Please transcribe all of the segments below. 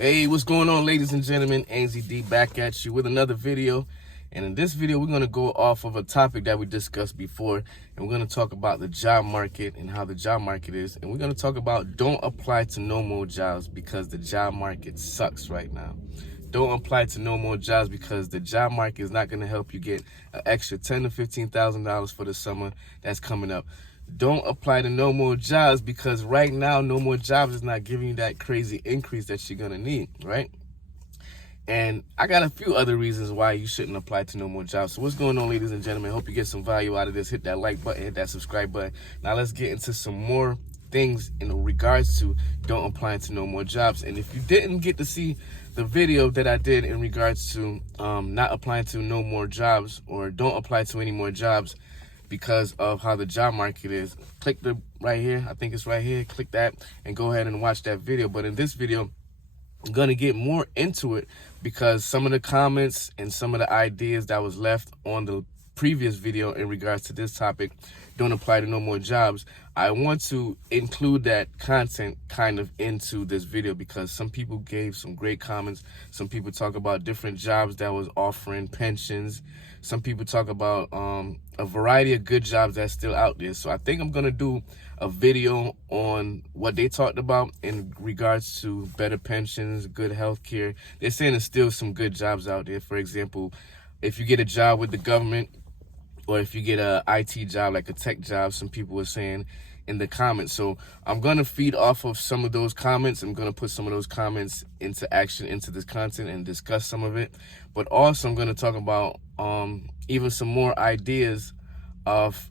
Hey, what's going on, ladies and gentlemen? AnsleyD back at you with another video. And in this video, we're going to go off of a topic that we discussed before. And we're going to talk about the job market and how the job market is. And we're going to talk about don't apply to no more jobs because the job market sucks right now. Don't apply to no more jobs because the job market is not going to help you get an extra $10,000 to $15,000 for the summer that's coming up. Don't apply to no more jobs because right now, no more jobs is not giving you that crazy increase that you're going to need, right? And I got a few other reasons why you shouldn't apply to no more jobs. So what's going on, ladies and gentlemen? Hope you get some value out of this. Hit that like button, hit that subscribe button. Now let's get into some more things in regards to don't apply to no more jobs. And if you didn't get to see the video that I did in regards to not applying to no more jobs or don't apply to any more jobs because of how the job market is, click the right here. I think it's right here. Click that and go ahead and watch that video. But in this video, I'm going to get more into it because some of the comments and some of the ideas that was left on the previous video in regards to this topic don't apply to no more jobs. I want to include that content kind of into this video because some people gave some great comments. Some people talk about different jobs that was offering pensions. Some people talk about a variety of good jobs that's still out there. So I think I'm going to do a video on what they talked about in regards to better pensions, good health care. They're saying there's still some good jobs out there. For example, if you get a job with the government, or if you get a IT job, like a tech job, some people were saying in the comments. So I'm going to feed off of some of those comments. I'm going to put some of those comments into action, into this content and discuss some of it. But also I'm going to talk about even some more ideas of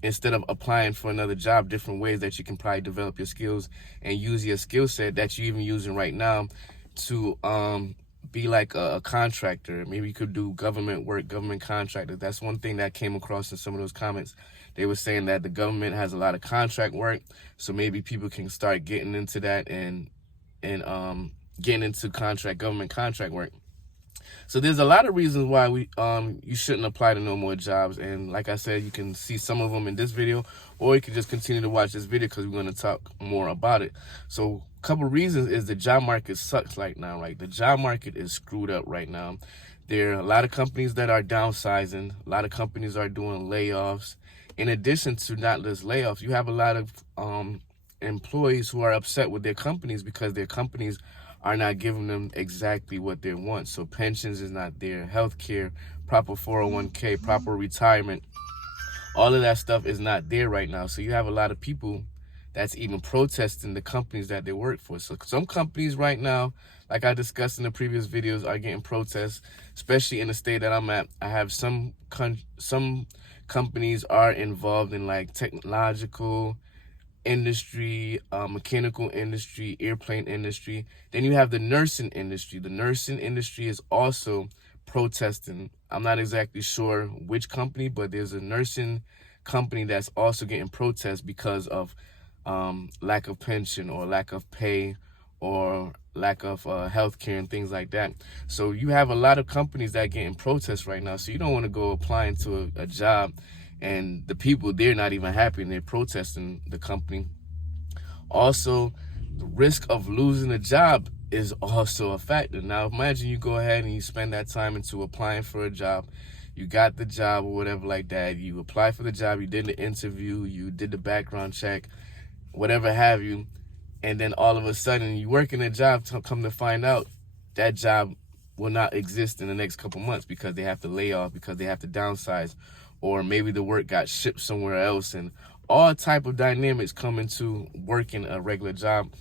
instead of applying for another job, different ways that you can probably develop your skills and use your skill set that you're even using right now to be like a contractor. Maybe you could do government work, government contractor. That's one thing that came across in some of those comments. They were saying that the government has a lot of contract work, so maybe people can start getting into that and getting into government contract work. So there's a lot of reasons why you shouldn't apply to no more jobs. And like I said, you can see some of them in this video, or you can just continue to watch this video because we're going to talk more about it. So a couple reasons is the job market sucks right now, right? The job market is screwed up right now. There are a lot of companies that are downsizing. A lot of companies are doing layoffs. In addition to not just layoffs, you have a lot of employees who are upset with their companies because their companies are not giving them exactly what they want. So pensions is not there, healthcare, proper 401k, proper retirement, all of that stuff is not there right now. So you have a lot of people that's even protesting the companies that they work for. So some companies right now, like I discussed in the previous videos, are getting protests, especially in the state that I'm at. I have some companies are involved in like technological industry, mechanical industry, airplane industry. Then you have the nursing industry. The nursing industry is also protesting. I'm not exactly sure which company, but there's a nursing company that's also getting protests because of lack of pension or lack of pay or lack of health care and things like that. So you have a lot of companies that get in protests right now. So you don't want to go applying to a job and the people, they're not even happy and they're protesting the company. Also, the risk of losing a job is also a factor. Now, imagine you go ahead and you spend that time into applying for a job. You got the job or whatever like that. You apply for the job, you did the interview, you did the background check, whatever have you. And then all of a sudden you work in a job, come to find out that job will not exist in the next couple months because they have to lay off, because they have to downsize, or maybe the work got shipped somewhere else, and all type of dynamics come into working a regular job.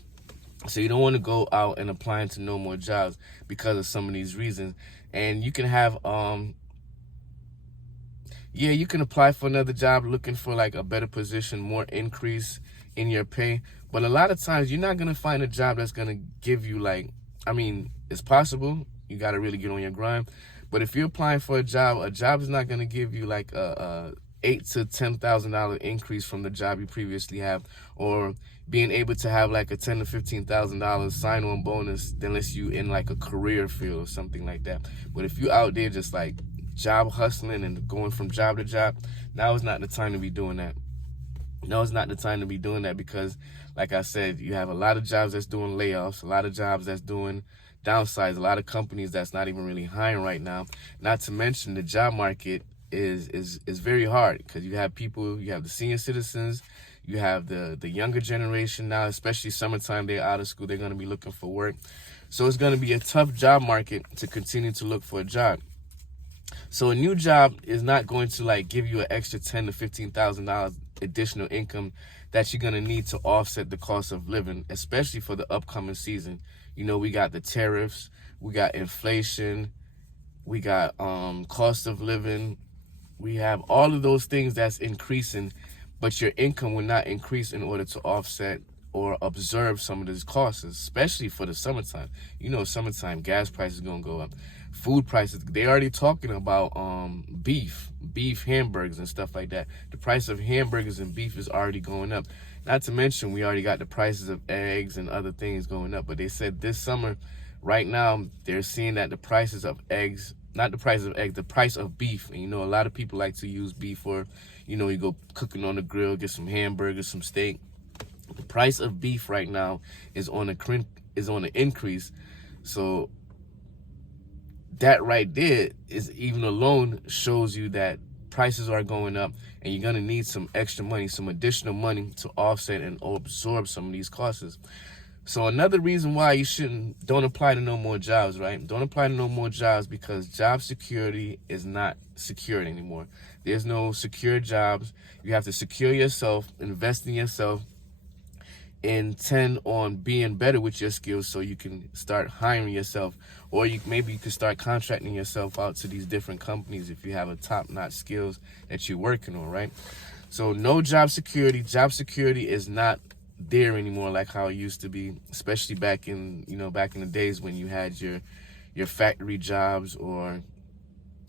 So you don't want to go out and applying to no more jobs because of some of these reasons. And you can have you can apply for another job looking for like a better position, more increase in your pay. But a lot of times you're not going to find a job that's going to give you like, I mean, it's possible. You got to really get on your grind. But if you're applying for a job is not going to give you like a $8,000 to $10,000 increase from the job you previously have, or being able to have like a $10,000 to $15,000 sign-on bonus unless you in like a career field or something like that. But if you out there just like job hustling and going from job to job, now is not the time to be doing that. No, it's not the time to be doing that because, like I said, you have a lot of jobs that's doing layoffs, a lot of jobs that's doing downsides, a lot of companies that's not even really hiring right now. Not to mention the job market is very hard because you have people, you have the senior citizens, you have the younger generation now, especially summertime, they're out of school, they're going to be looking for work. So it's going to be a tough job market to continue to look for a job. So a new job is not going to like give you an extra $10,000 to $15,000 additional income that you're gonna need to offset the cost of living, especially for the upcoming season. You know, we got the tariffs, we got inflation, we got cost of living, we have all of those things that's increasing, but your income will not increase in order to offset or absorb some of these costs, especially for the summertime. You know, summertime gas prices gonna go up, food prices. They already talking about beef hamburgers and stuff like that. The price of hamburgers and beef is already going up. Not to mention we already got the prices of eggs and other things going up. But they said this summer, right now, they're seeing that the prices of eggs, not the price of eggs, the price of beef. And you know, a lot of people like to use beef for, you know, you go cooking on the grill, get some hamburgers, some steak. The price of beef right now is on an increase. So that right there is even alone shows you that prices are going up and you're going to need some extra money, some additional money to offset and absorb some of these costs. So another reason why you don't apply to no more jobs, right? Don't apply to no more jobs because job security is not secured anymore. There's no secure jobs. You have to secure yourself, invest in yourself, intend on being better with your skills so you can start hiring yourself, or maybe you can start contracting yourself out to these different companies if you have a top-notch skills that you're working on, right? So no job security. Job security is not there anymore like how it used to be, especially back in the days when you had your factory jobs, or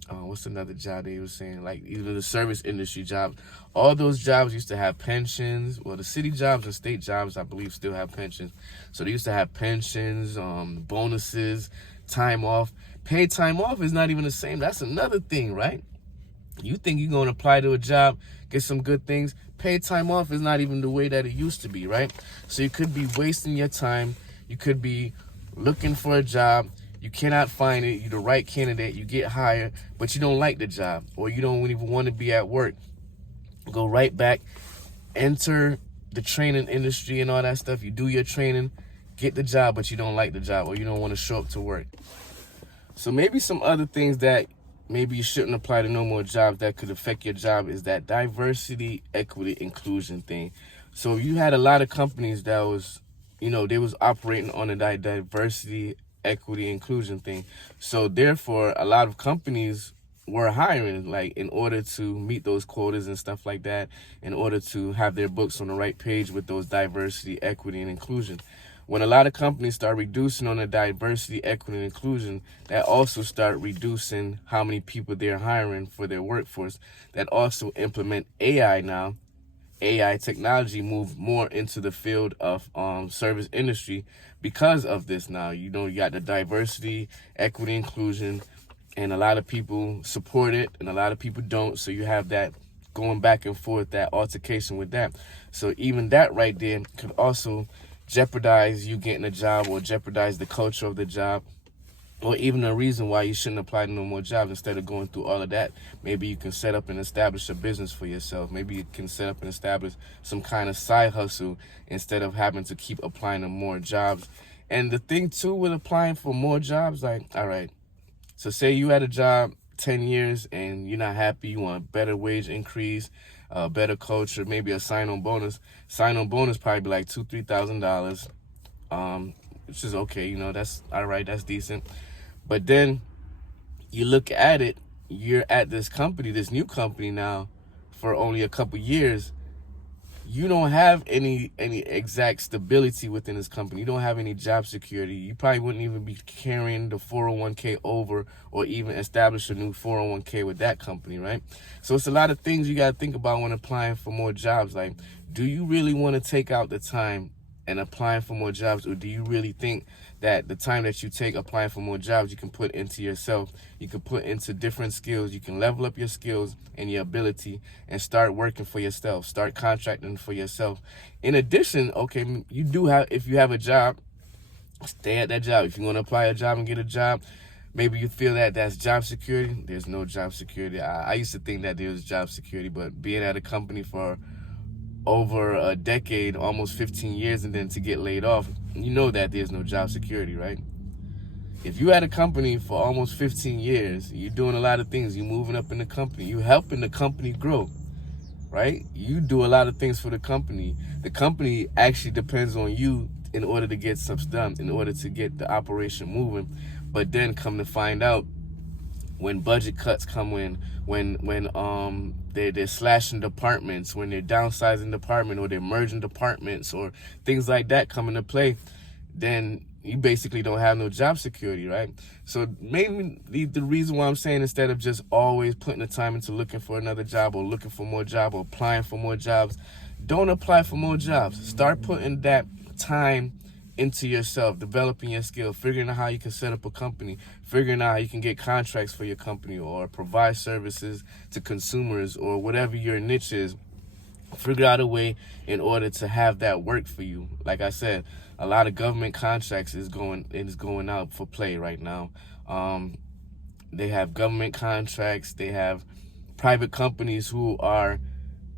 what's another job they were saying, like even the service industry jobs. All those jobs used to have pensions. Well, the city jobs and state jobs, I believe, still have pensions. So they used to have pensions, bonuses, time off. Paid time off is not even the same. That's another thing, right? You think you're going to apply to a job, get some good things. Paid time off is not even the way that it used to be, right? So you could be wasting your time. You could be looking for a job. You cannot find it. You're the right candidate. You get hired, but you don't like the job, or you don't even want to be at work. Go right back, enter the training industry and all that stuff. You do your training, get the job, but you don't like the job, or you don't want to show up to work. So maybe some other things that maybe you shouldn't apply to no more jobs that could affect your job is that diversity, equity, inclusion thing. So you had a lot of companies that was, they was operating on a diversity, equity, inclusion thing. So therefore, a lot of companies were hiring, like, in order to meet those quotas and stuff like that, in order to have their books on the right page with those diversity, equity, and inclusion. When a lot of companies start reducing on the diversity, equity, and inclusion, that also start reducing how many people they're hiring for their workforce. That also implement AI now. AI technology move more into the field of service industry because of this now. You got the diversity, equity, inclusion, and a lot of people support it and a lot of people don't. So you have that going back and forth, that altercation with that. So even that right there could also jeopardize you getting a job, or jeopardize the culture of the job, or even a reason why you shouldn't apply to no more jobs. Instead of going through all of that, maybe you can set up and establish a business for yourself. Maybe you can set up and establish some kind of side hustle instead of having to keep applying to more jobs. And the thing too with applying for more jobs, like, all right, so say you had a job 10 years and you're not happy, you want a better wage increase, better culture, maybe a sign-on bonus. Sign-on bonus probably be like $2,000-$3,000, which is okay, that's all right, that's decent. But then you look at it, you're at this company, this new company now, for only a couple years. You don't have any exact stability within this company. You don't have any job security. You probably wouldn't even be carrying the 401k over, or even establish a new 401k with that company, right? So it's a lot of things you got to think about when applying for more jobs. Like, do you really want to take out the time and applying for more jobs? Or do you really think that the time that you take applying for more jobs, you can put into yourself, you can put into different skills, you can level up your skills and your ability and start working for yourself, start contracting for yourself? In addition, okay, you do have, if you have a job, stay at that job. If you want to apply a job and get a job, maybe you feel that that's job security. There's no job security. I used to think that there was job security, but being at a company for over a decade, almost 15 years, and then to get laid off, you know that there's no job security, right? If you at a company for almost 15 years, you're doing a lot of things. You're moving up in the company. You're helping the company grow, right? You do a lot of things for the company. The company actually depends on you in order to get stuff done, in order to get the operation moving. But then come to find out, when budget cuts come in, when they're slashing departments, when they're downsizing department, or they're merging departments, or things like that come into play, then you basically don't have no job security, right? So maybe the reason why I'm saying, instead of just always putting the time into looking for another job, or looking for more job, or applying for more jobs, don't apply for more jobs. Start putting that time into yourself, developing your skill, figuring out how you can set up a company, figuring out how you can get contracts for your company, or provide services to consumers, or whatever your niche is. Figure out a way in order to have that work for you. Like I said, a lot of government contracts is going out for play right now. They have government contracts. They have private companies who are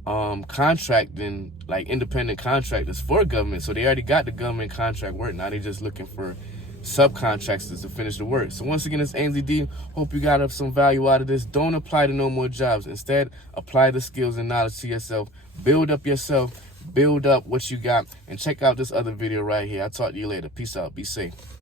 contracting, like independent contractors for government. So they already got the government contract work. Now they're just looking for subcontractors to finish the work. So once again, it's AnsleyD. Hope you got some value out of this. Don't apply to no more jobs. Instead, apply the skills and knowledge to yourself. Build up yourself. Build up what you got. And check out this other video right here. I'll talk to you later. Peace out. Be safe.